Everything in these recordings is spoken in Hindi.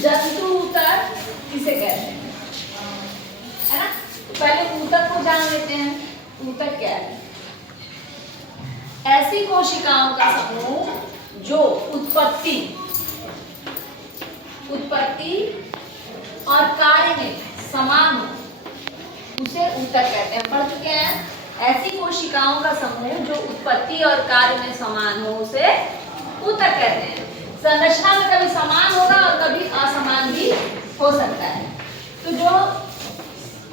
जंतु ऊतक किसे कहते हैं, है ना। तो पहले ऊतक को जान लेते हैं। ऊतक क्या है? ऐसी कोशिकाओं का समूह जो उत्पत्ति और कार्य में समान हो, उसे ऊतक कहते हैं। पढ़ चुके हैं। ऐसी कोशिकाओं का समूह जो उत्पत्ति और कार्य में समान हो, उसे ऊतक कहते हैं। संरचना में कभी समान होगा और कभी असमान भी हो सकता है। तो जो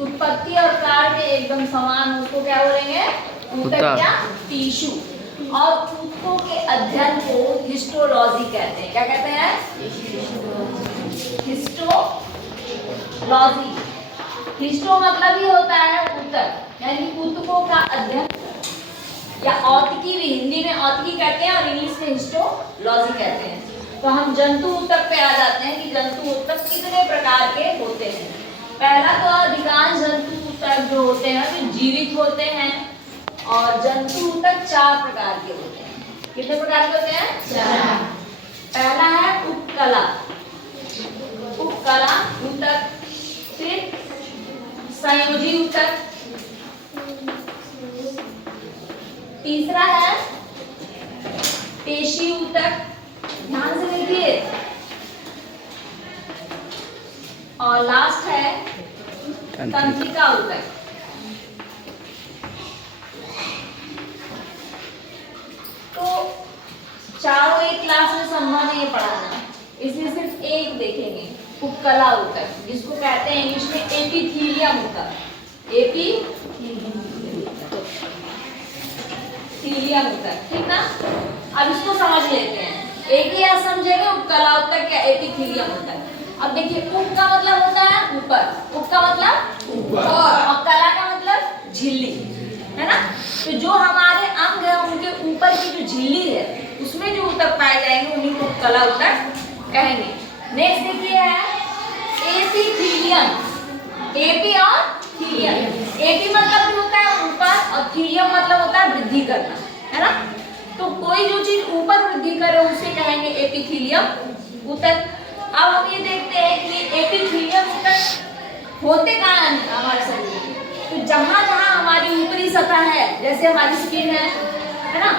उत्पत्ति और कार्य में एकदम समान हो, उसको क्या बोलेंगे? ऊतक या टिश्यू। और ऊतकों के अध्ययन को हिस्टोलॉजी कहते हैं। क्या कहते हैं? हिस्टोलॉजी। हिस्टो मतलब ही होता है ऊतक, यानी ऊतकों का अध्ययन, या औतकी भी, हिंदी में औतकी कहते हैं और इंग्लिश में हिस्टोलॉजी कहते हैं। तो हम जंतु ऊतक पे आ जाते हैं कि जंतु ऊतक कितने प्रकार के होते हैं। पहला तो अधिकांश जंतु ऊतक जो होते हैं वे जीवित होते हैं, और जंतु ऊतक 4 प्रकार के होते हैं। कितने प्रकार के होते हैं? 4। पहला है उपकला ऊतक, फिर संयोजी ऊतक, तीसरा है पेशी ऊतक, ध्यान से देखिए, और लास्ट है तंत्रिका ऊतक। तो चारों एक क्लास में संभव नहीं पढ़ाना, इसलिए सिर्फ एक देखेंगे, उपकला ऊतक, जिसको कहते हैं इंग्लिश में एपिथीलियम ऊतक। एपिथीलियम ऊतक, ठीक ना। अब इसको समझ लेते हैं। एक ही आप समझेंगे, उपकला ऊतक या एपिथीलियम ऊतक। अब देखिए, उप का मतलब होता है ऊपर, उप का मतलब ऊपर, और कला का मतलब झिल्ली, है ना। तो जो हमारे अंग है उनके ऊपर की जो झिल्ली है, उसमें जो ऊतक पाए जाएंगे उन्हीं को उपकला ऊतक कहेंगे। नेक्स्ट देखिए है एपिथीलियम। एपी और थीलियम। एपी मतलब भी होता है ऊपर, और थीलियम मतलब होता है वृद्धि करना, है ना। तो कोई जो चीज ऊपर वृद्धि करे उसे कहेंगे एपिथीलियम ऊतक। अब हम ये देखते हैं कि एपिथीलियम ऊतक होते कहाँ हैं हमारे शरीर में। तो जहां जहां हमारी ऊपरी सतह है, जैसे हमारी स्किन है ना,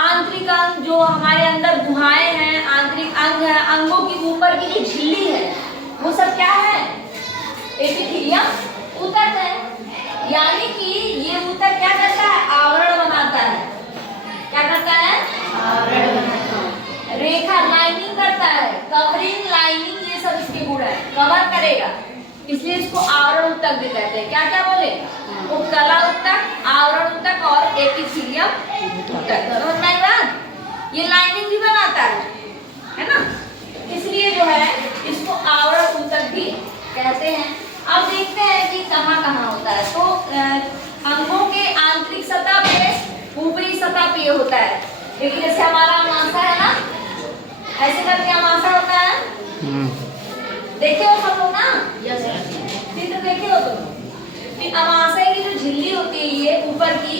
आंतरिक अंग जो हमारे अंदर गुहाएं हैं, आंतरिक अंग है, अंगों की ऊपर की जो झिल्ली है, वो सब क्या है? एपिथीलियम ऊतक है। यानी कि ये ऊतक क्या करता है? आवरण बनाता है। क्या करता है? आवरण बनाता है। रेखा, लाइनिंग करता है, कवरिंग, लाइनिंग, ये सब इसके गुण है, कवर करेगा, इसलिए इसको आवरण ऊतक भी कहते हैं। क्या क्या बोले? उपकला ऊतक, आवरण ऊतक और एपिथीलियम ऊतक। समझ में आई बात? ये लाइनिंग भी बनाता है ना, इसलिए जो है इसको आवरण ऊतक भी कहते हैं। अब देखते हैं कि कहाँ कहाँ होता है। तो अंगों के आंतरिक सतह पे, ऊपरी सतह पे ये होता है। देखिए जैसे हमारा अमाशय है ना, ऐसे करके अमाशय होता है, देखे हो सब लोग ना, चित्र देखे हो तुम। फिर अमाशय की जो झिल्ली होती है ये ऊपर की,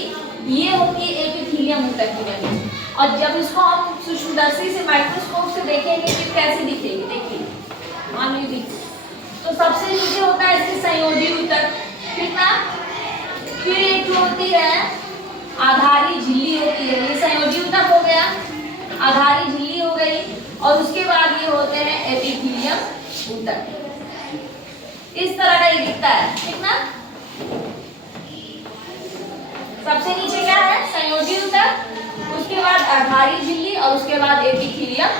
ये होती है एपिथीलियम ऊतक की बनी। और जब इसको हम सूक्ष्मदर्शी से, माइक्रोस्कोप से देखेंगे फिर कैसी दिखेगी, देखिए मान लीजिए। तो सबसे नीचे होता है इसकी संयोजी ऊतक, ठीक ना। फिर एक जो होती है आधारी झिल्ली होती है, ये संयोजी ऊतक हो गया, आधारी झिल्ली हो गई, और उसके बाद ये होते हैं एपिथीलियम ऊतक। इस तरह का ये दिखता है, ठीक ना। सबसे नीचे क्या है? संयोजी ऊतक, उसके बाद आधारी झिल्ली, और उसके बाद एपिथीलियम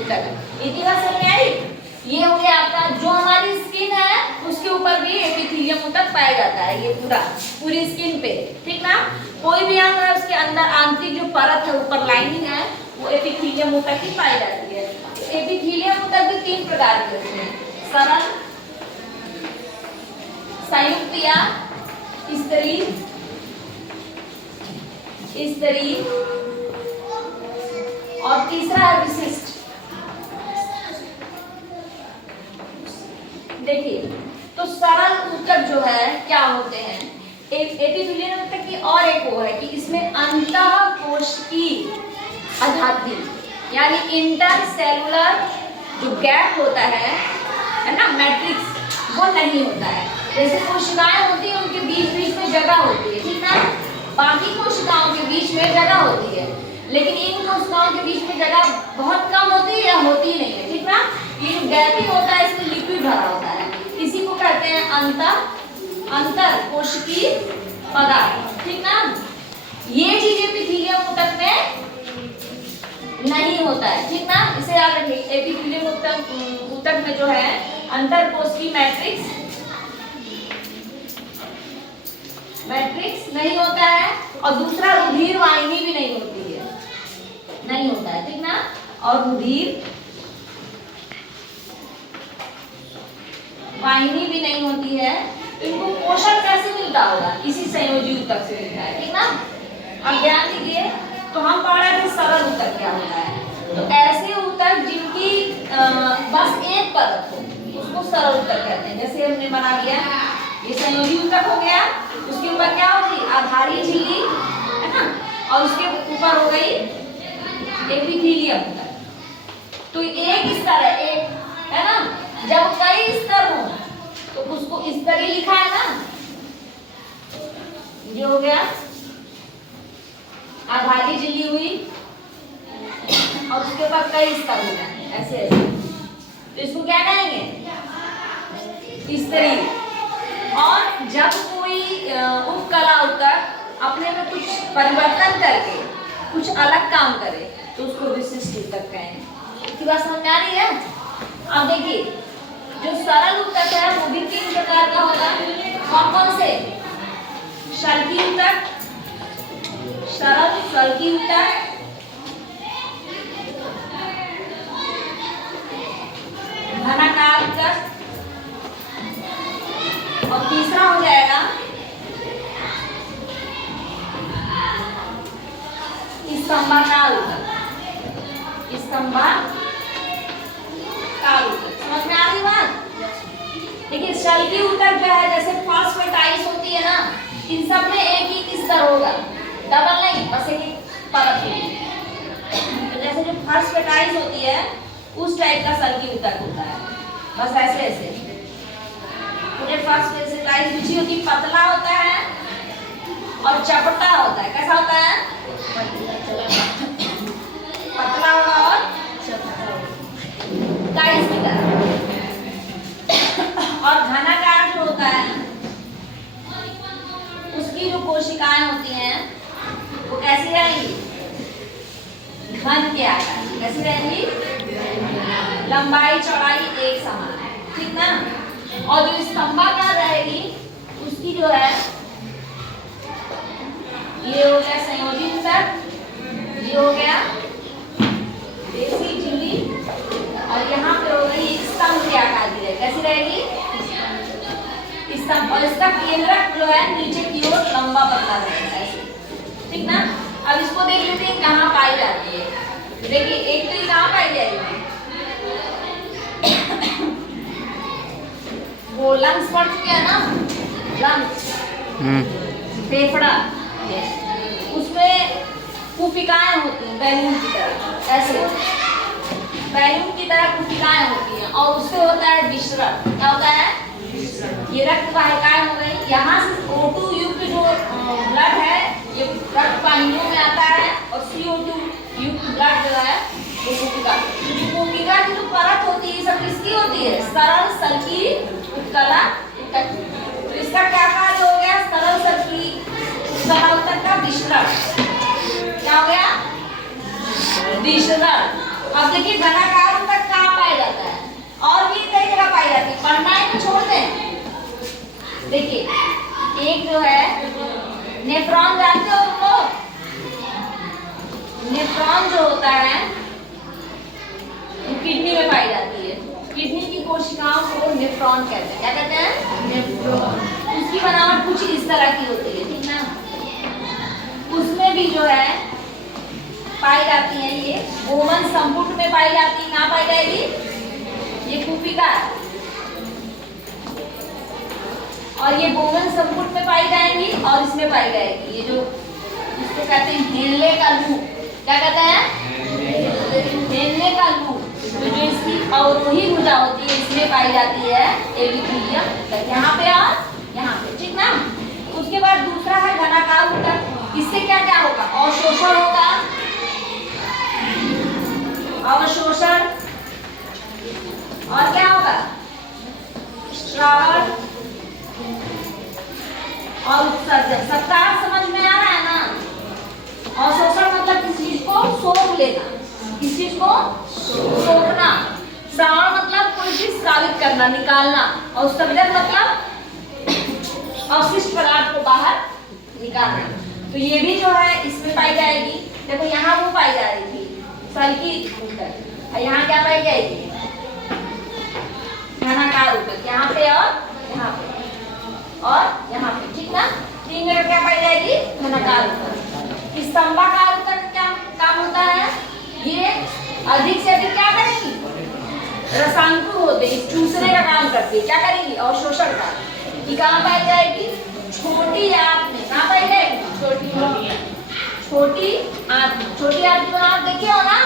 ऊतक। इतनी बात समझ में आई? ये हो गया आपका, जो हमारी स्किन है उसके ऊपर भी एपिथीलियम ऊतक पाया जाता है, ये पूरी स्किन पे, ठीक ना। कोई भी अंग है उसके अंदर आंतरिक जो परत है, ऊपर लाइनिंग है, वो एपिथीलियम ऊतक ही पाई जाती है। एपिथीलियम ऊतक भी 3 प्रकार के होते हैं, सरल, संयुक्त या स्तरीय, और तीसरा है विशिष्ट। देखिए, तो सरल ऊतक जो है क्या होते हैं? एपिथीलियम ऊतक की और एक वो है कि इसमें अंतःकोशिकीय आधात्मिक, यानी इंटरसेलुलर जो गैप होता है है ना, मैट्रिक्स, वो नहीं होता है। जैसे कोशिकाएं होती है उनके बीच बीच में जगह होती है, ठीक ना, बाकी कोशिकाओं के बीच में जगह होती है, लेकिन इन कोशिकाओं के बीच में जगह बहुत कम होती है या होती ही नहीं है, ठीक ना। ये जो गैपिंग होता है इसमें लिक्विड भरा होता है, इसी को कहते हैं अंतर कोशिकीय पदार्थ, ठीक ना। ये चीजें एपिथेलियम ऊतक में नहीं होता है, ठीक ना, इसे याद रखिए। एपिथेलियम ऊतक में जो है अंतर कोशिकीय मैट्रिक्स नहीं होता है, और दूसरा रुधिर वाहिनी भी नहीं होती है, नहीं होता है, ठीक ना। और रुधिर वाहिनी भी नहीं होती है, तो इनको पोषण कैसे मिलता होगा, इसी संयोजी ऊतक से मिलता है, ठीक ना। अब ध्यान दीजिए, तो हम पढ़ रहे थे सरल ऊतक क्या होता है, तो ऐसे ऊतक जिनकी बस एक परत हो उसको सरल ऊतक कहते हैं। जैसे हमने बना लिया ये संयोजी ऊतक हो गया, उसके ऊपर क्या होगी आधारी झिल्ली, है ना, और उसके ऊपर हो गई एपिथेलियम ऊतक। तो एक स्तर है, एक है ना, जब कई स्तर हो तो उसको स्तर ही लिखा है ना, ये हो गया आधारी झिल्ली हुई और उसके ऊपर कई स्तर हो गए ऐसे ऐसे, तो इसको क्या कहेंगे स्तरीय। और जब कोई उपकला ऊतक अपने में कुछ परिवर्तन करके कुछ अलग काम करे तो उसको विशिष्ट ऊतक कहेंगे। इसकी बात समझ में आ रही है। अब देखिए जो सरल ऊतक है वो भी 3 प्रकार का होगा। कौन कौन से? शल्की ऊतक, सरल शल्की ऊतक, घनाकार ऊतक, और तीसरा हो जाएगा स्तंभाकार ऊतक। स्तंभाकार ऊतक समझ में आ रही बात? देखिए शल्की ऊतक जो है जैसे फॉस्फेटाइज होती है ना, इन सब में एक ही स्तर होगा, डबल नहीं, बस एक परत होगी। तो जैसे जो फॉस्फेटाइज होती है उस टाइप का शल्की ऊतक होता है, बस ऐसे ऐसे। मुझे फॉस्फेटाइज रुचि होती, पतला होता है और चपटा होता है। कैसा होता है? पतला और टाइस की तरह। और घनाकार जो होता है उसकी जो कोशिकाएं होती हैं वो कैसी रहेंगी? घन के आकार की। कैसी रहेंगी? लंबाई चौड़ाई एक समान है, ठीक ना। और जो स्तंभाकार रहेगी उसकी जो है ये हो गया संयोजी ऊतक, ये हो गया देसी झिल्ली, और यहाँ पे हो गई स्तंभ के आकार की रहेगी। कैसी रहेगी? स्तंभ। और इसका केंद्रक जो है नीचे की ओर लंबा पतला रहेगा ऐसे, ठीक ना। अब इसको देख लेते हैं कहाँ पाई जाती है। देखिए एक तो ये कहाँ पाई जाएगी, वो लंग्स पढ़ चुके हैं ना, लंग्स फेफड़ा, उसमें कुपिकाएं होती हैं बैलून की तरह, ऐसे बैलून की तरह कुपिकाएं होती हैं, और उससे होता है विसरण। क्या होता है? ये रक्त वाहिकाएं हो गई, यहाँ से O2 युक्त जो ब्लड है ये रक्त वाहिनियों में आता है, और CO2 युक्त ब्लड जो है वो कुपिका। कुपिका की जो परत होती है सब किसकी होती है? सरल शल्की उत्कला ऊतक। तो इसका क्या कार्य हो गया? सरल शल्की उत्कला ऊतक का विसरण। क्या हो गया? विसरण। अब देखिए घनाकार ऊतक कहाँ पाया जाता है? और भी कई जगह पाई जाती है, पढ़ना है तो छोड़ दें। देखिए एक जो है नेफ्रॉन, जानते हो उनको? नेफ्रॉन जो होता है वो किडनी में पाई जाती है। किडनी की कोशिकाओं को नेफ्रॉन कहते हैं। क्या कहते हैं? नेफ्रॉन। उसकी बनावट कुछ इस तरह की होती है, ठीक ना। उसमें भी जो है पाई जाती है, ये बोमन संपुट में पाई जाती है। कहाँ पाई जाएगी? ये कुपिका, और ये बोमन संपुट में पाई जाएंगी, और इसमें पाई जाएगी ये जो इसको कहते हैं हेनले का लूप। क्या कहते हैं? हेनले का लूप। तो जो इसकी अवरोही भुजा होती है इसमें में पाई जाती है एपिथीलियम ऊतक, यहाँ पे और यहाँ पे, ठीक ना। उसके बाद दूसरा है घनाकार ऊतक। इससे क्या क्या होगा? अवशोषण होगा, अवशोषण, और क्या होगा? श्रावण और उत्सर्जन। सबका समझ में आ रहा है ना? अवशोषण मतलब किस चीज को सोख लेना, किस चीज को सोखना। श्रावण मतलब कोई चीज स्रावित करना, निकालना। और उत्सर्जन मतलब अवशिष्ट पदार्थ को बाहर निकालना। तो ये भी जो है इसमें पाई जाएगी। देखो यहाँ वो पाई जा रही थी सल्की ऊतक, और यहाँ क्या पाई जाएगी? घनाकार ऊतक, यहाँ पे और यहाँ पे और यहाँ पे, ठीक ना। 3 जगह क्या पाई जाएगी? घनाकार ऊतक। स्तंभाकार ऊतक का क्या काम होता है? ये अधिक से अधिक क्या करेगी? रसांकुर होते हैं, चूसने का काम करती है। क्या करेगी? अवशोषण का। ये कहाँ पाई जाएगी? छोटी आंत में। कहाँ पाई जाएगी? छोटी आंत में। छोटी आंत में आप देखे हो ना,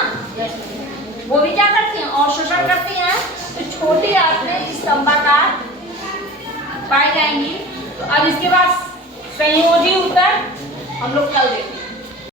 वो भी क्या करती हैं? अवशोषण करती हैं। तो छोटी आंत में स्तंभाकार पाई जाएंगी। तो अब इसके बाद संयोजी ऊतक हम लोग कल देखेंगे।